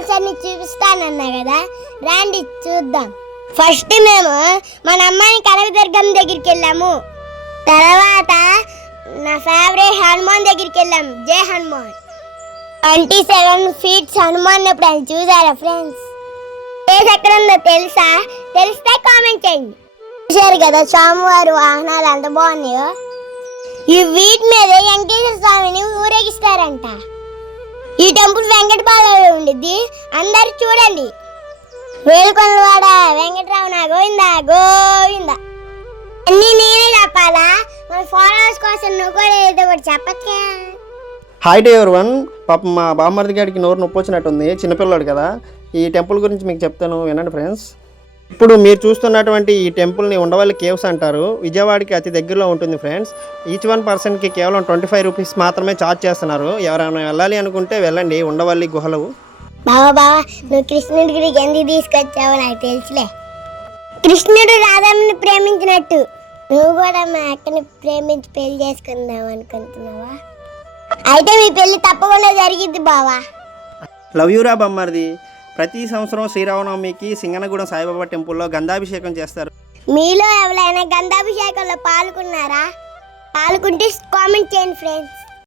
Temples అన్ని చూపిస్తానన్నా కదా, రండి చూద్దాం. ఫస్ట్ మేము మన అమ్మాయిని కనకదుర్గం దగ్గరికి వెళ్ళాము. తర్వాత నా ఫేవరెట్ హనుమాన్ దగ్గరికి వెళ్ళాము, జై హనుమాన్. 27 feet హనుమాన్ ఎప్పుడైనా చూసారా ఫ్రెండ్స్? ప్లేస్ ఎక్కడ ఉందో తెలుసా? తెలిస్తే కామెంట్ చేయండి. చూశారు కదా స్వామివారి వాహనాలు ఎంత బాగున్నాయో. ఈ వీటి మీద వెంకటేశ్వర స్వామిని ఊరేగిస్తారంట. ఈ టెంపుల్ వెంకటపాలలో ఉండిద్ది, అందరు చూడండి. వేలుకొండవాడ వెంకటరమణ గోవింద గోవింద. అన్నీ నేనే చెప్పాలా? మన ఫాలోవర్స్ కోసం నువ్వు కూడా ఏదో ఒకటి చెప్పచ్చా? Hi to everyone. పాపం మా బామ్మర్ది గారికి నోరు నొప్పి వచ్చినట్టుంది, చిన్నపిల్లాడు కదా. ఈ టెంపుల్ గురించి మీకు చెప్తాను, వినండి ఫ్రెండ్స్. ఇప్పుడు మీరు చూస్తున్నటువంటి ఈ టెంపుల్ని ఉండవల్లి కేవ్స్ అంటారు. విజయవాడకి అతి దగ్గరలో ఉంటుంది ఫ్రెండ్స్. ఈచ్ 1 పర్సన్కి కేవలం 25 రూపీస్ మాత్రమే ఛార్జ్ చేస్తున్నారు. ఎవరైనా వెళ్ళాలి అనుకుంటే వెళ్ళండి, ఉండవల్లి గుహలు. బావా నువ్వు కృష్ణుడి గురించి ఎందుకు తీసుకొచ్చావో నాకు తెలుసులే. కృష్ణుడు రాధమ్మని ప్రేమించినట్టు నువ్వు కూడా మా అక్కని ప్రేమించి పెళ్లి చేసుకుందాం అనుకుంటున్నావా? అయితే మీ పెళ్లి తప్పకుండా జరిగిద్ది బావా. లవ్ యూరా బామ్మర్ది. ప్రతి సంవత్సరం శ్రీరామనవమికి సింగనగూడెం సాయిబాబా టెంపుల్లో గంధాభిషేకం చేస్తారు. మీలో ఎవరైనా గంధాభిషేకంలో పాల్గొన్నారా? పాల్గొంటే కామెంట్ చేయండి ఫ్రెండ్స్.